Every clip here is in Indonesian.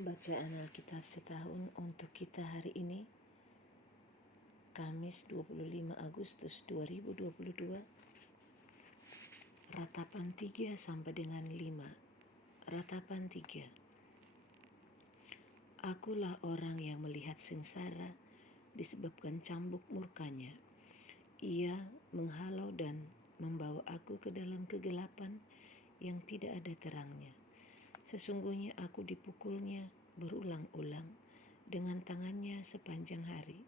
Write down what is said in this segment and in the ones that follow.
Bacaan Alkitab setahun untuk kita hari ini, Kamis 25 Agustus 2022, ratapan 3 sampai dengan 5. Ratapan 3. Akulah orang yang melihat sengsara disebabkan cambuk murkanya. Ia menghalau dan membawa aku ke dalam kegelapan yang tidak ada terangnya. Sesungguhnya aku dipukulnya berulang-ulang dengan tangannya sepanjang hari.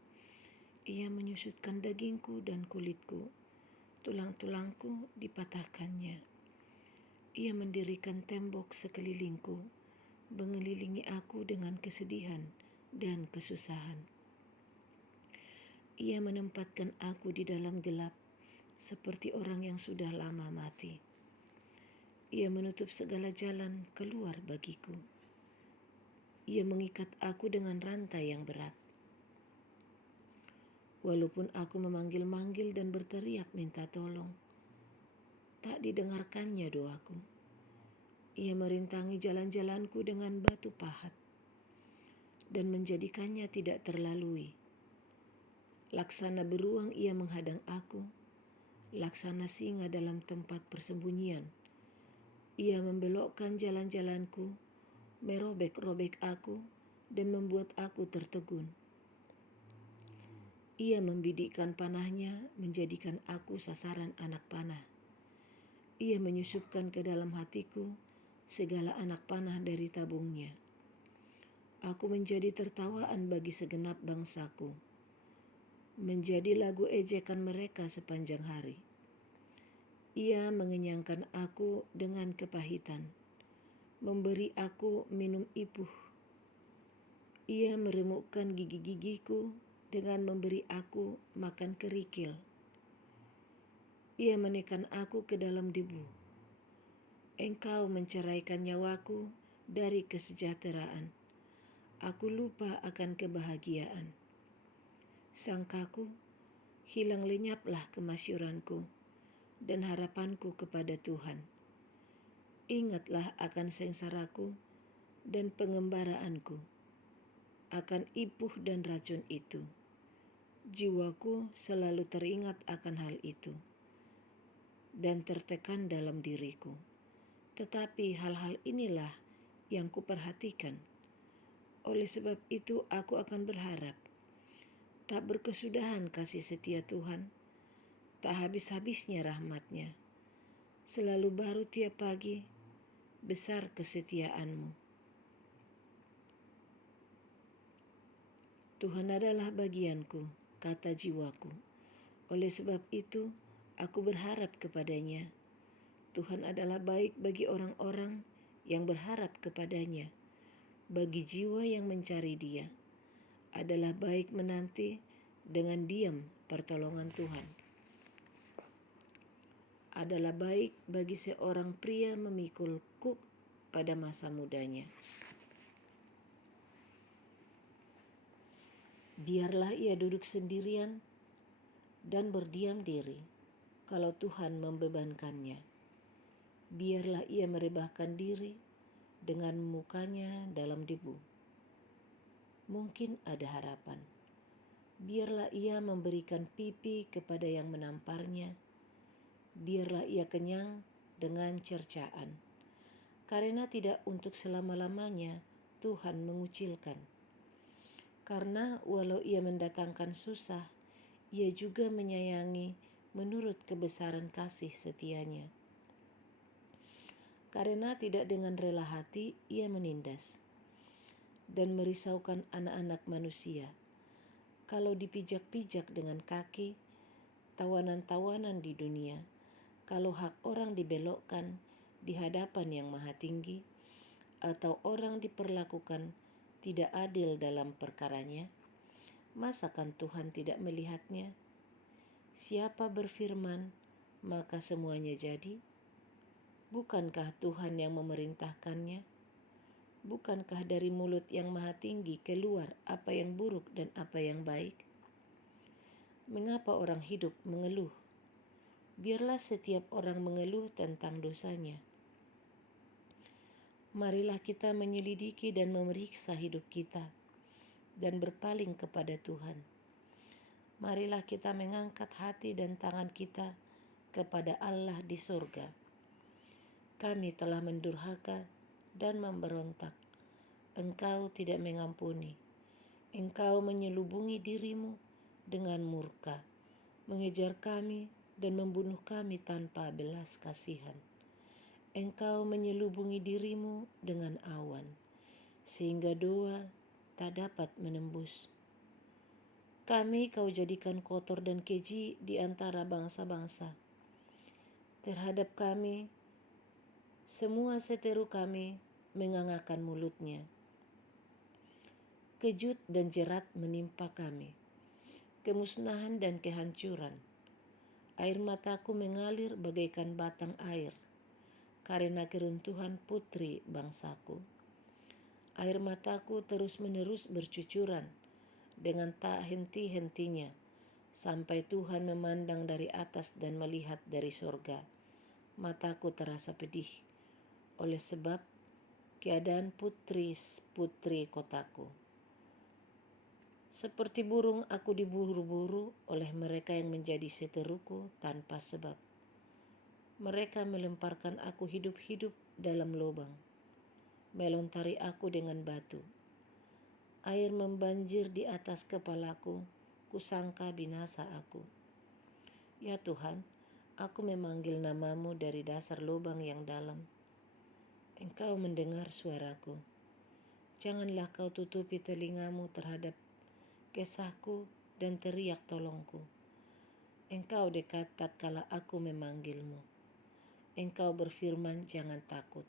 Ia menyusutkan dagingku dan kulitku, tulang-tulangku dipatahkannya. Ia mendirikan tembok sekelilingku, mengelilingi aku dengan kesedihan dan kesusahan. Ia menempatkan aku di dalam gelap, seperti orang yang sudah lama mati. Ia menutup segala jalan keluar bagiku. Ia mengikat aku dengan rantai yang berat. Walaupun aku memanggil-manggil dan berteriak minta tolong, tak didengarkannya doaku. Ia merintangi jalan-jalanku dengan batu pahat dan menjadikannya tidak terlalui. Laksana beruang ia menghadang aku, laksana singa dalam tempat persembunyian. Ia membelokkan jalan-jalanku, merobek-robek aku, dan membuat aku tertegun. Ia membidikkan panahnya, menjadikan aku sasaran anak panah. Ia menyusupkan ke dalam hatiku segala anak panah dari tabungnya. Aku menjadi tertawaan bagi segenap bangsaku, menjadi lagu ejekan mereka sepanjang hari. Ia mengenyangkan aku dengan kepahitan, memberi aku minum ipuh. Ia meremukkan gigi-gigiku dengan memberi aku makan kerikil. Ia menekan aku ke dalam debu. Engkau menceraikan nyawaku dari kesejahteraan. Aku lupa akan kebahagiaan. Sangkaku, hilang lenyaplah kemasyuranku dan harapanku kepada Tuhan. Ingatlah akan sengsaraku dan pengembaraanku, akan ipuh dan racun itu. Jiwaku selalu teringat akan hal itu dan tertekan dalam diriku. Tetapi hal-hal inilah yang kuperhatikan. Oleh sebab itu aku akan berharap. Tak berkesudahan kasih setia Tuhan, tak habis-habisnya rahmat-Nya. Selalu baru tiap pagi, besar kesetiaan-Mu. Tuhan adalah bagianku, kata jiwaku. Oleh sebab itu, aku berharap kepada-Nya. Tuhan adalah baik bagi orang-orang yang berharap kepada-Nya. Bagi jiwa yang mencari Dia, adalah baik menanti dengan diam pertolongan Tuhan. Adalah baik bagi seorang pria memikul kuk pada masa mudanya. Biarlah ia duduk sendirian dan berdiam diri kalau Tuhan membebankannya. Biarlah ia merebahkan diri dengan mukanya dalam debu. Mungkin ada harapan. Biarlah ia memberikan pipi kepada yang menamparnya. Biarlah ia kenyang dengan cercaan. Karena tidak untuk selama-lamanya Tuhan mengucilkan. Karena walau ia mendatangkan susah, ia juga menyayangi menurut kebesaran kasih setianya. Karena tidak dengan rela hati ia menindas dan merisaukan anak-anak manusia. Kalau dipijak-pijak dengan kaki, tawanan-tawanan di dunia, kalau hak orang dibelokkan di hadapan yang maha tinggi, atau orang diperlakukan tidak adil dalam perkaranya, masakan Tuhan tidak melihatnya? Siapa berfirman, maka semuanya jadi? Bukankah Tuhan yang memerintahkannya? Bukankah dari mulut yang maha tinggi keluar apa yang buruk dan apa yang baik? Mengapa orang hidup mengeluh? Biarlah setiap orang mengeluh tentang dosanya. Marilah kita menyelidiki dan memeriksa hidup kita dan berpaling kepada Tuhan. Marilah kita mengangkat hati dan tangan kita kepada Allah di surga. Kami telah mendurhaka dan memberontak. Engkau tidak mengampuni. Engkau menyelubungi dirimu dengan murka, mengejar kami dan membunuh kami tanpa belas kasihan. Engkau menyelubungi dirimu dengan awan, sehingga doa tak dapat menembus. Kami kau jadikan kotor dan keji di antara bangsa-bangsa. Terhadap kami, semua seteru kami mengangakkan mulutnya. Kejut dan jerat menimpa kami, kemusnahan dan kehancuran. Air mataku mengalir bagaikan batang air, karena keruntuhan putri bangsaku. Air mataku terus-menerus bercucuran dengan tak henti-hentinya, sampai Tuhan memandang dari atas dan melihat dari sorga. Mataku terasa pedih, oleh sebab keadaan putri-putri kotaku. Seperti burung aku diburu-buru oleh mereka yang menjadi seteruku tanpa sebab. Mereka melemparkan aku hidup-hidup dalam lubang, melontari aku dengan batu. Air membanjir di atas kepalaku, kusangka binasa aku. Ya Tuhan, aku memanggil namamu dari dasar lubang yang dalam. Engkau mendengar suaraku. Janganlah kau tutupi telingamu terhadap kesahku dan teriak tolongku. Engkau dekat tatkala aku memanggilmu. Engkau berfirman, jangan takut.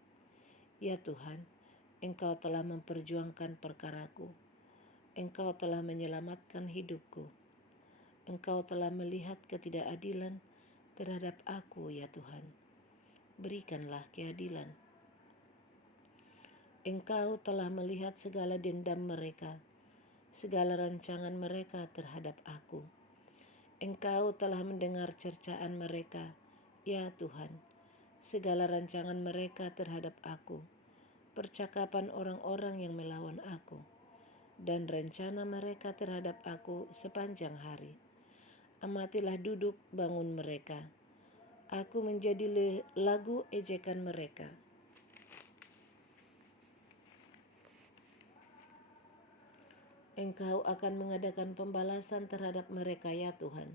Ya Tuhan, Engkau telah memperjuangkan perkaraku. Engkau telah menyelamatkan hidupku. Engkau telah melihat ketidakadilan terhadap aku, ya Tuhan. Berikanlah keadilan. Engkau telah melihat segala dendam mereka, segala rancangan mereka terhadap aku. Engkau telah mendengar cercaan mereka, ya Tuhan, segala rancangan mereka terhadap aku, percakapan orang-orang yang melawan aku, dan rencana mereka terhadap aku sepanjang hari. Amatilah duduk bangun mereka. Aku menjadi lagu ejekan mereka. Engkau akan mengadakan pembalasan terhadap mereka, ya Tuhan.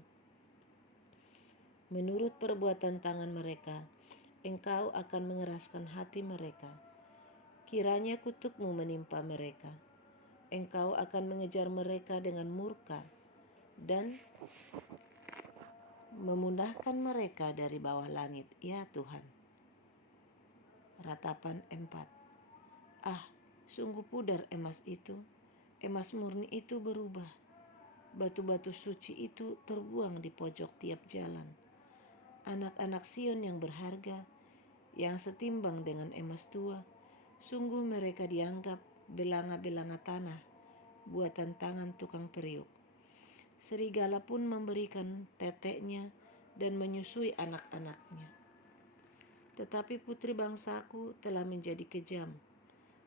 Menurut perbuatan tangan mereka, Engkau akan mengeraskan hati mereka. Kiranya kutukmu menimpa mereka. Engkau akan mengejar mereka dengan murka dan memundahkan mereka dari bawah langit, ya Tuhan. Ratapan 4. Ah, sungguh pudar emas itu. Emas murni itu berubah. Batu-batu suci itu terbuang di pojok tiap jalan. Anak-anak Sion yang berharga, yang setimbang dengan emas tua, sungguh mereka dianggap belanga-belanga tanah, buatan tangan tukang periuk. Serigala pun memberikan teteknya dan menyusui anak-anaknya. Tetapi putri bangsaku telah menjadi kejam,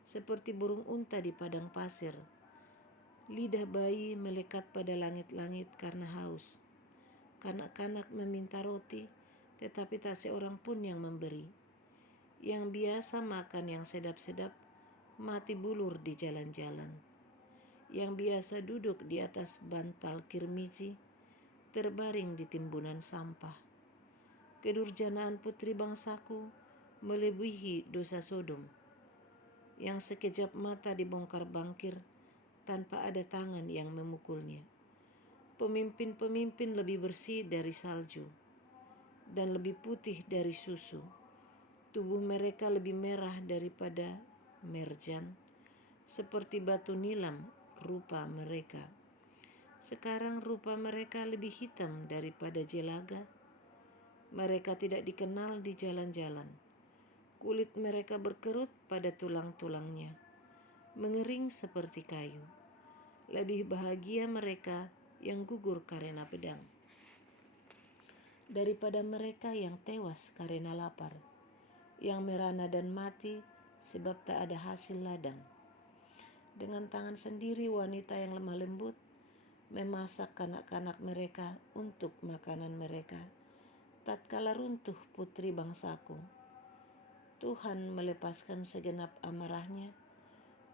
seperti burung unta di padang pasir. Lidah bayi melekat pada langit-langit karena haus. Kanak-kanak meminta roti, tetapi tak seorang pun yang memberi. Yang biasa makan yang sedap-sedap, mati bulur di jalan-jalan. Yang biasa duduk di atas bantal kirmizi, terbaring di timbunan sampah. Kedurjanaan putri bangsaku melebihi dosa Sodom, yang sekejap mata dibongkar bangkir tanpa ada tangan yang memukulnya. Pemimpin-pemimpin lebih bersih dari salju dan lebih putih dari susu. Tubuh mereka lebih merah daripada merjan, seperti batu nilam rupa mereka. Sekarang rupa mereka lebih hitam daripada jelaga. Mereka tidak dikenal di jalan-jalan. Kulit mereka berkerut pada tulang-tulangnya, mengering seperti kayu. Lebih bahagia mereka yang gugur karena pedang daripada mereka yang tewas karena lapar, yang merana dan mati sebab tak ada hasil ladang. Dengan tangan sendiri wanita yang lemah lembut memasak kanak-kanak mereka untuk makanan mereka. Tatkala runtuh putri bangsaku, Tuhan melepaskan segenap amarahnya,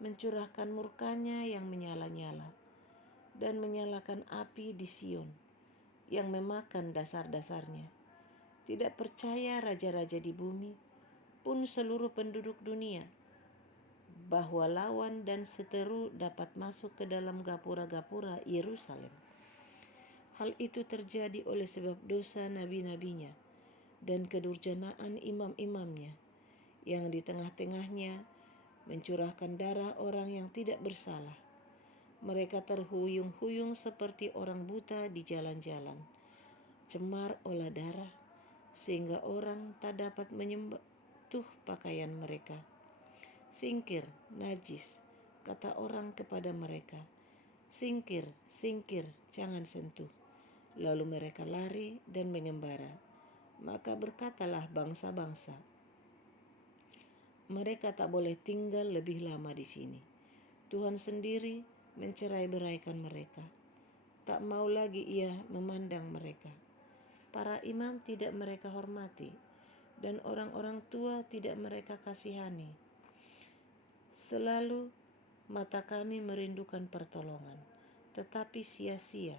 mencurahkan murkanya yang menyala-nyala, dan menyalakan api di Sion yang memakan dasar-dasarnya. Tidak percaya raja-raja di bumi, pun seluruh penduduk dunia, bahwa lawan dan seteru dapat masuk ke dalam gapura-gapura Yerusalem. Hal itu terjadi oleh sebab dosa nabi-nabinya dan kedurjanaan imam-imamnya, yang di tengah-tengahnya mencurahkan darah orang yang tidak bersalah. Mereka terhuyung-huyung seperti orang buta di jalan-jalan, cemar olah darah, sehingga orang tak dapat menyentuh pakaian mereka. Singkir, najis, kata orang kepada mereka. Singkir, singkir, jangan sentuh. Lalu mereka lari dan mengembara. Maka berkatalah bangsa-bangsa, mereka tak boleh tinggal lebih lama di sini. Tuhan sendiri mencerai-beraikan mereka. Tak mau lagi ia memandang mereka. Para imam tidak mereka hormati, dan orang-orang tua tidak mereka kasihani. Selalu mata kami merindukan pertolongan, tetapi sia-sia.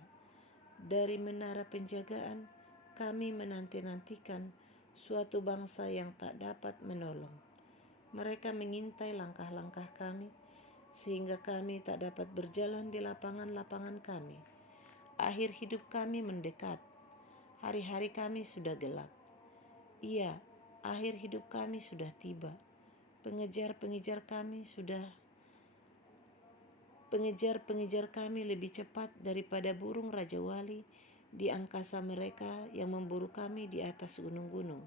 Dari menara penjagaan kami menanti-nantikan suatu bangsa yang tak dapat menolong. Mereka mengintai langkah-langkah kami, sehingga kami tak dapat berjalan di lapangan-lapangan kami. Akhir hidup kami mendekat, hari-hari kami sudah gelap. Iya, akhir hidup kami sudah tiba. Pengejar-pengejar kami lebih cepat daripada burung Raja Wali di angkasa mereka yang memburu kami di atas gunung-gunung,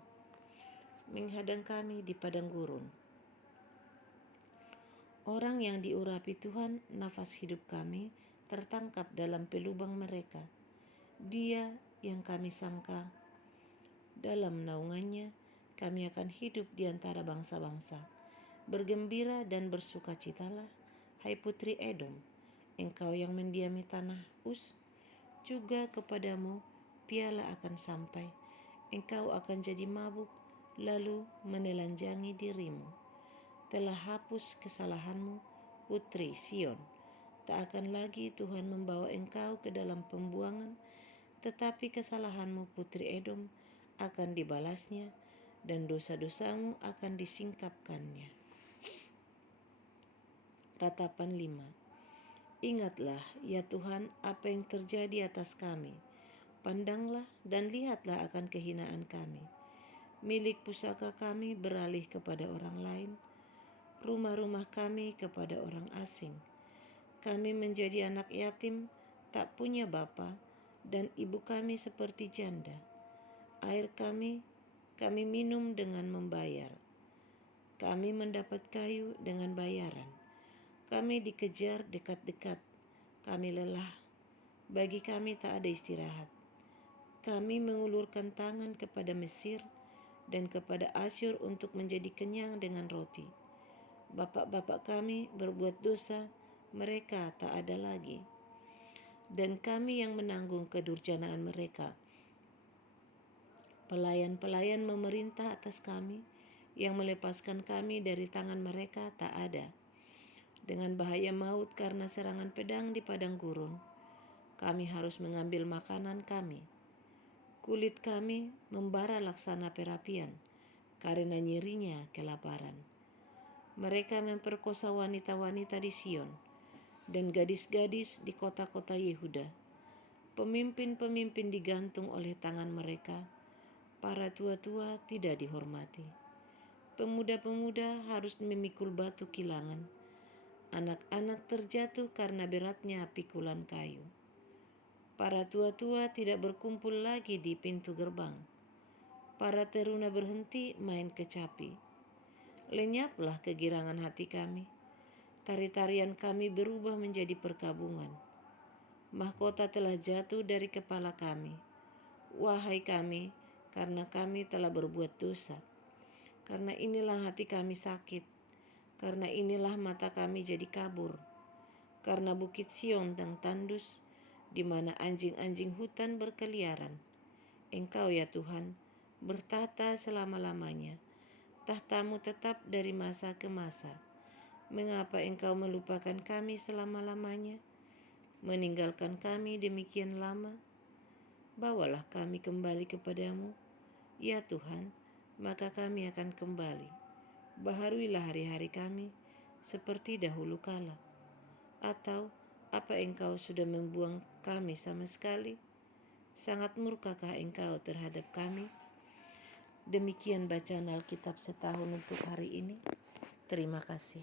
menghadang kami di padang gurun. Orang yang diurapi Tuhan, nafas hidup kami tertangkap dalam pelubang mereka. Dia yang kami sangka dalam naungannya, kami akan hidup di antara bangsa-bangsa. Bergembira dan bersukacitalah, hai putri Edom, engkau yang mendiami tanah Uz. Juga kepadamu piala akan sampai, engkau akan jadi mabuk, lalu menelanjangi dirimu. Telah hapus kesalahanmu, putri Sion. Tak akan lagi Tuhan membawa engkau ke dalam pembuangan, tetapi kesalahanmu, putri Edom, akan dibalasnya, dan dosa-dosamu akan disingkapkannya. Ratapan 5. Ingatlah, ya Tuhan, apa yang terjadi atas kami. Pandanglah dan lihatlah akan kehinaan kami. Milik pusaka kami beralih kepada orang lain, rumah-rumah kami kepada orang asing. Kami menjadi anak yatim, tak punya bapa, dan ibu kami seperti janda. Air kami minum dengan membayar. Kami mendapat kayu dengan bayaran. Kami dikejar dekat-dekat. Kami lelah. Bagi kami tak ada istirahat. Kami mengulurkan tangan kepada Mesir dan kepada Asyur untuk menjadi kenyang dengan roti. Bapak-bapak kami berbuat dosa, mereka tak ada lagi. Dan kami yang menanggung kedurjanaan mereka. Pelayan-pelayan memerintah atas kami, yang melepaskan kami dari tangan mereka tak ada. Dengan bahaya maut karena serangan pedang di padang gurun, kami harus mengambil makanan kami. Kulit kami membara laksana perapian, karena nyerinya kelaparan. Mereka memperkosa wanita-wanita di Sion dan gadis-gadis di kota-kota Yehuda. Pemimpin-pemimpin digantung oleh tangan mereka. Para tua-tua tidak dihormati. Pemuda-pemuda harus memikul batu kilangan. Anak-anak terjatuh karena beratnya pikulan kayu. Para tua-tua tidak berkumpul lagi di pintu gerbang. Para teruna berhenti main kecapi. Lenyaplah kegirangan hati kami. Tari-tarian kami berubah menjadi perkabungan. Mahkota telah jatuh dari kepala kami. Wahai kami, karena kami telah berbuat dosa. Karena inilah hati kami sakit. Karena inilah mata kami jadi kabur, karena bukit Sion yang tandus, di mana anjing-anjing hutan berkeliaran. Engkau ya Tuhan, bertahta selama-lamanya. Tahtamu tetap dari masa ke masa. Mengapa Engkau melupakan kami selama-lamanya, meninggalkan kami demikian lama? Bawalah kami kembali kepadamu, ya Tuhan, maka kami akan kembali. Baharuilah hari-hari kami seperti dahulu kala. Atau apa Engkau sudah membuang kami sama sekali? Sangat murkakah Engkau terhadap kami? Demikian bacaan Alkitab setahun untuk hari ini. Terima kasih.